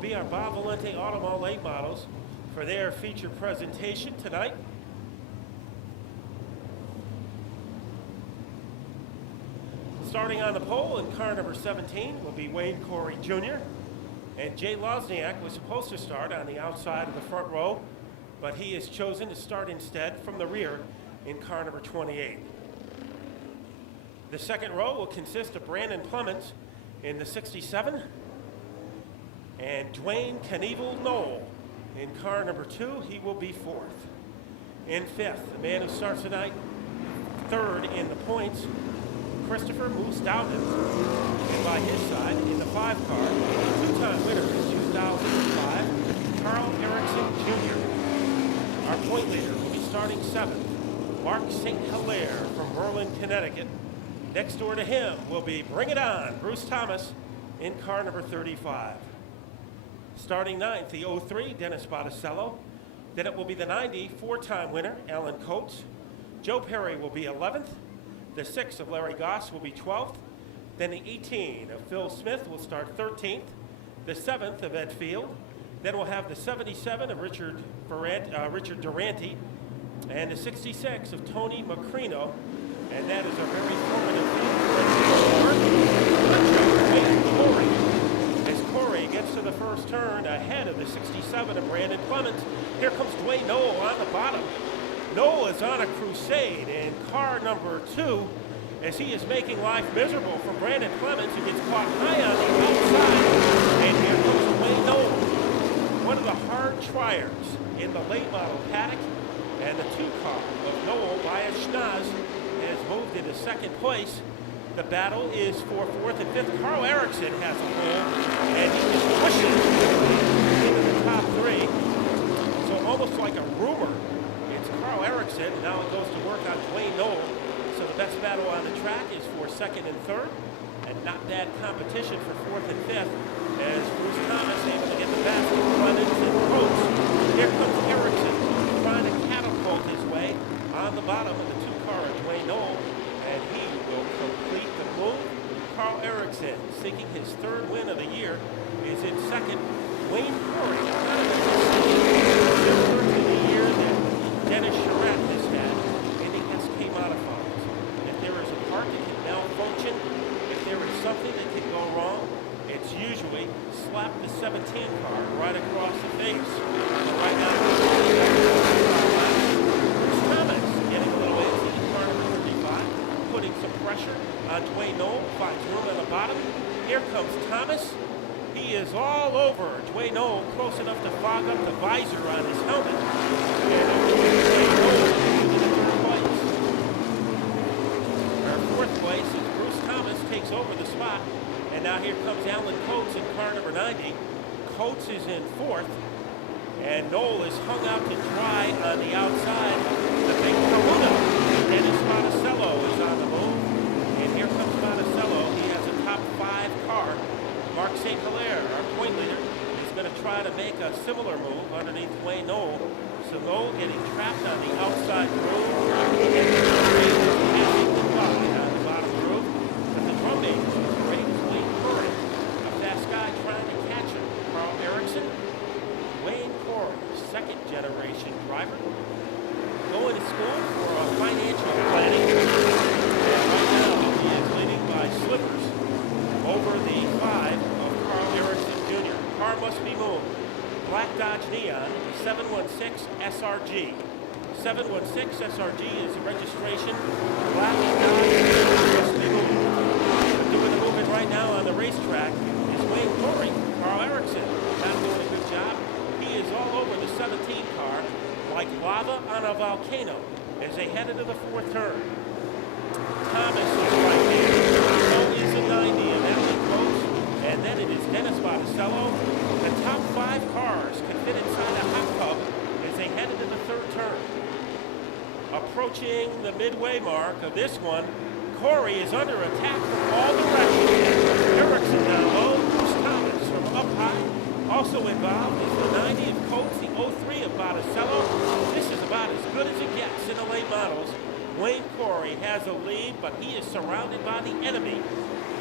be our Bob Valente Automall late models for their feature presentation tonight. Starting on the pole in car number 17 will be Wayne Corey Jr. And Jay Lozniak was supposed to start on the outside of the front row, but he has chosen to start instead from the rear in car number 28. The second row will consist of Brandon Clemens in the 67 and Dwayne Knievel Knoll in car number 2. He will be fourth. In fifth, the man who starts tonight third in the points, Christopher Moose Dowden. And by his side, in the 5 car, two-time winner in 2005, Carl Erickson Jr. Our point leader will be starting 7th, Mark St. Hilaire from Berlin, Connecticut. Next door to him will be Bring It On, Bruce Thomas in car number 35. Starting 9th, the 03, Dennis Botticello. Then it will be the 90, 4-time winner, Alan Coates. Joe Perry will be 11th. The 6 of Larry Goss will be 12th. Then the 18 of Phil Smith will start 13th. The 7th of Ed Field. Then we'll have the 77 of Richard Durante. And the 66 of Tony Macrino. And that is a very formative field. As Corey gets to the first turn ahead of the 67 of Brandon Clemens. Here comes Dwayne Knoll on the bottom. Knoll is on a crusade in car number 2 as he is making life miserable for Brandon Clemens, who gets caught high on the outside. And here comes Dwayne Knoll, one of the hard triers in the late model paddock. And the 2 car of Knoll by a Schnaz has moved into second place. The battle is for 4th and 5th. Carl Erickson has a pole, and he is pushing into the top 3. So almost like a rumor. Carl Erickson, and now it goes to work on Dwayne Knoll. So the best battle on the track is for 2nd and 3rd, and not bad competition for 4th and 5th, as Bruce Thomas able to get the best of Clemens and Coates. Here comes Erickson trying to catapult his way on the bottom of the 2 car of Dwayne Knoll, and he will complete the move. Carl Erickson, seeking his 3rd win of the year, is in 2nd. Wayne Corey, Dennis Charette has had in the SK modifiers. If there is a part that can malfunction, if there is something that can go wrong, it's usually slap the 17 car right across the face. So right now, Thomas getting a little into the car number 35, putting some pressure on Dwayne Knoll, finds room on the bottom. Here comes Thomas. He is all over Dwayne Knoll, close enough to fog up the visor on his helmet. Our 4th place is Bruce Thomas takes over the spot. And now here comes Alan Coates in car number 90. Coates is in 4th. And Knoll is hung out to dry on the outside. The big Kahuna. Dennis Botticello is on the move. And here comes Botticello. He has a top 5 car. Mark St. Hilaire, our point leader, is going to try to make a similar move underneath Dwayne Knoll. So Knoll getting trapped on the outside groove. And passing the line on the bottom groove. But the drum major is great as Wayne Corey. A fast guy trying to catch him. Carl Erickson. Wayne Corey, 2nd generation driver. Going to school for financial planning. And right now he is leading by slippers over the 5 of Carl Erickson Jr. Car must be moved. Black Dodge Neon, 716 SRG. 716 SRG is the registration. Black Dodge must be moved. Doing the movement right now on the racetrack is Wayne Corey. Carl Erickson not doing a good job. He is all over the 17 car like lava on a volcano as they head into the 4th turn. Thomas is right there. So is the 90 of Alan Coates. And then it is Dennis Botticello. The top 5 cars can fit inside a hot tub as they head into the 3rd turn. Approaching the midway mark of this one, Corey is under attack from all directions. Erickson down low, Bruce Thomas from up high. Also involved is the 90 of Coates, the 03 of Botticello. This is about as good as it gets in the late models. Wayne Corey has a lead, but he is surrounded by the enemy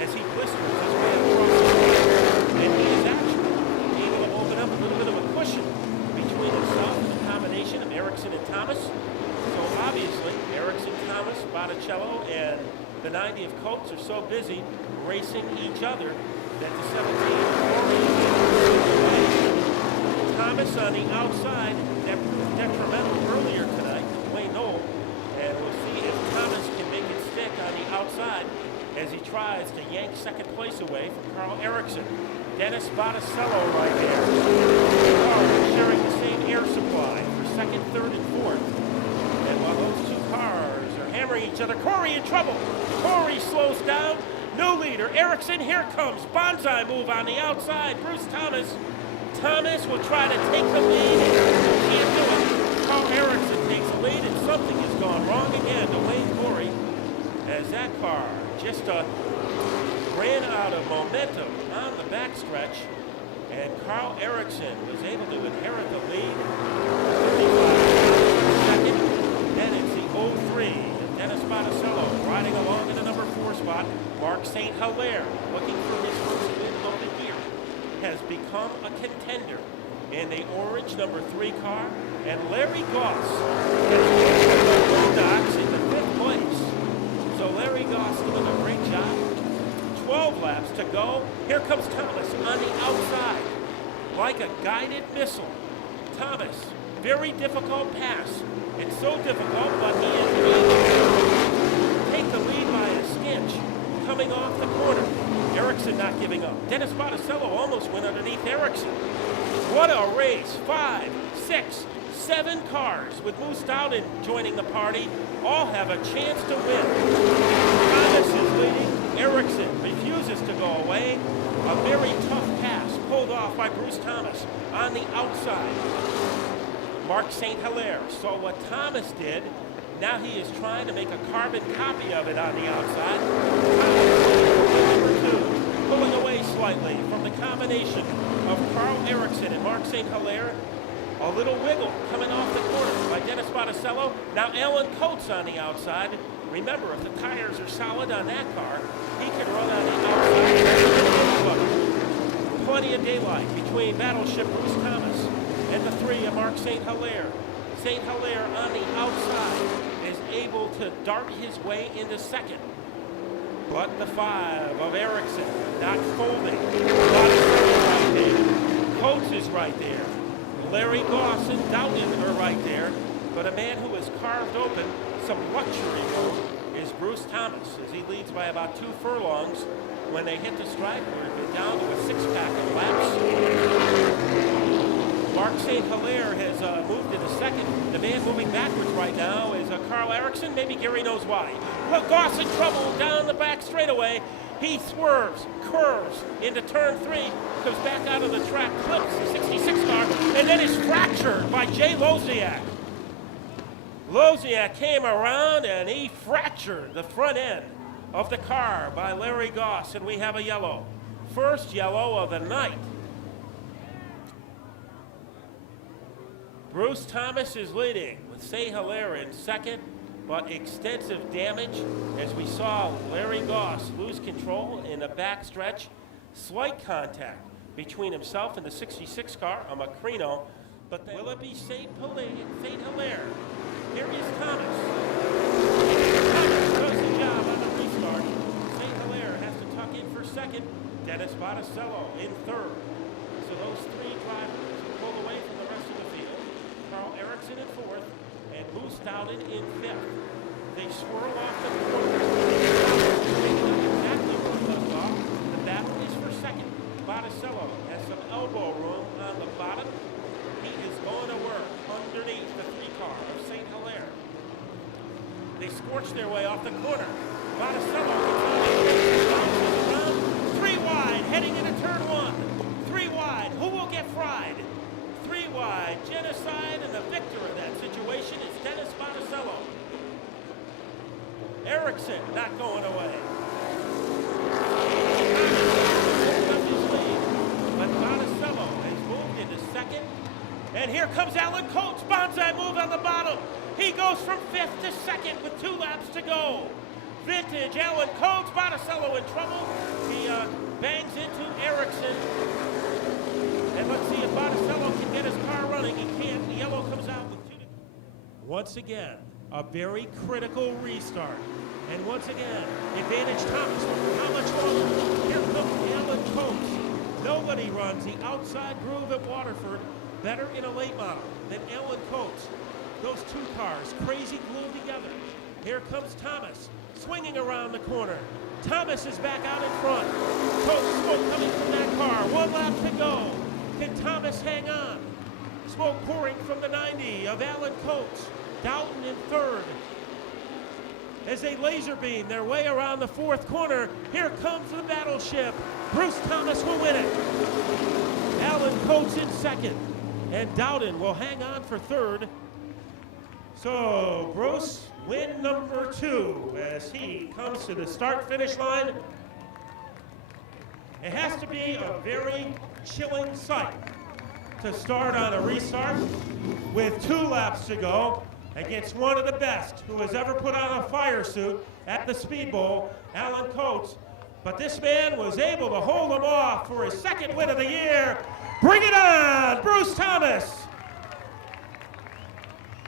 as he blisters his way across the field. And he is actually able to Thomas. So obviously, Erickson, Thomas, Botticello, and the 90 of Coates are so busy racing each other that the 17 already Thomas on the outside, that proved detrimental earlier tonight to Dwayne Knoll. And we'll see if Thomas can make it stick on the outside as he tries to yank second place away from Carl Erickson. Dennis Botticello right there. Cars sharing the same air supply for second, third, and fourth. And while those two cars are hammering each other, Corey in trouble. Corey slows down. New leader, Erickson, here comes. Bonsai move on the outside. Bruce Thomas. Thomas will try to take the lead. Can't do it. Carl Erickson takes the lead, and something has gone wrong again to Wayne Corey as that car just ran out of momentum on the backstretch, and Carl Erickson was able to inherit the lead. 35 second, then it's the 03. And Dennis Botticello riding along in the number 4 spot. Mark St. Hilaire, looking for his first win of the year, has become a contender in the orange number 3 car. And Larry Goss has moved the Bulldogs into 5th place. So Larry Goss doing a great job. 12 laps to go. Here comes Thomas on the outside, like a guided missile. Thomas, very difficult pass. It's so difficult, but he is able to take the lead by a skinch coming off the corner. Erickson not giving up. Dennis Botticello almost went underneath Erickson. What a race. 5, 6, 7 cars with Moose Dowden joining the party all have a chance to win. Thomas is leading. Erickson refuses to go away. A very tough pass pulled off by Bruce Thomas on the outside. Mark St. Hilaire saw what Thomas did. Now he is trying to make a carbon copy of it on the outside. Thomas, number 2, pulling away slightly from the combination of Carl Erickson and Mark St. Hilaire. A little wiggle coming off the corner by Dennis Botticello. Now Alan Coates on the outside. Remember, if the tires are solid on that car, he can run on the outside. Plenty of daylight between Battleship Bruce Thomas and the 3 of Mark St. Hilaire. St. Hilaire on the outside is able to dart his way into second. But the 5 of Erickson not folding. Right there. Coates is right there. Larry Goss and Dowden are right there. But a man who has carved open some luxury is Bruce Thomas, as he leads by about 2 furlongs. When they hit the stripe, we're down to a 6-pack of laps. Mark St. Hilaire has moved into second. The man moving backwards right now is Carl Erickson. Maybe Gary knows why. Look, Goss in trouble down the back straightaway. He swerves, curves into turn 3, comes back out of the track, clips the 66 car, and then is fractured by Jay Loziak. Loziak came around and he fractured the front end of the car by Larry Goss, and we have a yellow. First yellow of the night. Bruce Thomas is leading with St. Hilaire in second, but extensive damage as we saw Larry Goss lose control in the backstretch. Slight contact between himself and the 66 car, a Macrino, but will it be St. Hilaire? Here is Thomas. Thomas does the job on the restart. St. Hilaire has to tuck in for second. Dennis Botticello in third. So those 3 drivers pull away from the rest of the field. Carl Erickson in fourth, and Moose Dowden in 5th. They swirl off the corner. Exactly where it left off. The battle is for second. Botticello has some elbow room on the bottom. He is going to work underneath the 3 car of St. Hilaire. They scorch their way off the corner. Botticello bounces around. 3 wide, heading into turn 1. 3 wide. Who will get fried? 3 wide. Genocide, and the victor of that situation is Dennis Botticello. Erickson not going away. But Botticello has moved into second. And here comes Alan Coates. Bonsai move on the bottom. He goes from 5th to 2nd with 2 laps to go. Vintage Alan Coates. Botticello in trouble. He bangs into Erickson. And let's see if Botticello can get his car running. He can't. The yellow comes out with 2 to Once again, a very critical restart. And once again, advantage Thomas. How much longer? Here comes Alan Coates. Nobody runs the outside groove at Waterford better in a late model than Alan Coates. Those two cars, crazy glued together. Here comes Thomas, swinging around the corner. Thomas is back out in front. Coates, smoke coming from that car. 1 lap to go. Can Thomas hang on? Smoke pouring from the 90 of Alan Coates. Doughton in third. As they laser beam their way around the fourth corner, here comes the battleship. Bruce Thomas will win it. Alan Coates in second. And Doughton will hang on for third. So Bruce, win number 2 as he comes to the start-finish line. It has to be a very chilling sight to start on a restart with 2 laps to go against one of the best who has ever put on a fire suit at the Speedbowl, Alan Coates. But this man was able to hold him off for his second win of the year. Bring it on, Bruce Thomas.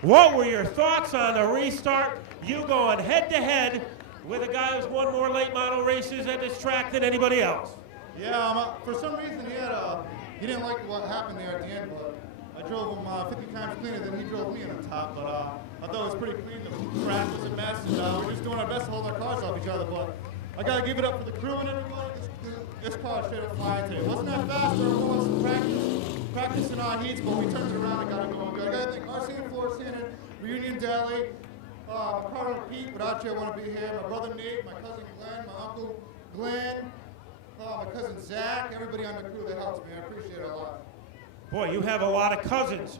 What were your thoughts on the restart? You going head-to-head with a guy who's won more late model races at this track than anybody else. Yeah, for some reason he didn't like what happened there at the end, but I drove him 50 times cleaner than he drove me on the top, but I thought it was pretty clean. The track was a mess, and we're just doing our best to hold our cars off each other, but I got to give it up for the crew and everybody. This car straight up flying today. It wasn't that fast or it was practicing our heats, but we turned it around and got it going good. I got to thank Arsenio Flores Shannon, Reunion Deli, Carter Pete, without you I wouldn't be here, my brother Nate, my cousin Glenn, my uncle Glenn, my cousin Zach, everybody on the crew that helps me. I appreciate it a lot. Boy, you have a lot of cousins.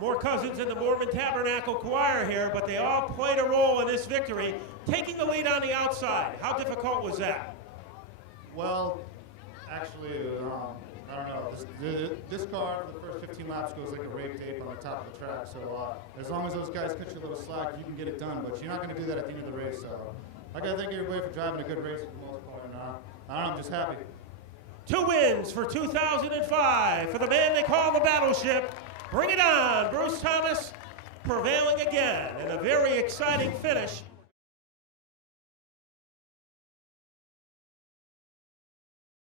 More cousins than the Mormon Tabernacle Choir here, but they all played a role in this victory, taking the lead on the outside. How difficult was that? Well, actually, I don't know. This car for the first 15 laps goes like a rape tape on the top of the track, so as long as those guys cut you a little slack, you can get it done, but you're not going to do that at the end of the race, so I got to thank everybody for driving a good race for the most part, and I don't know, I'm just happy. 2 wins for 2005 for the man they call the Battleship. Bring it on, Bruce Thomas, prevailing again in a very exciting finish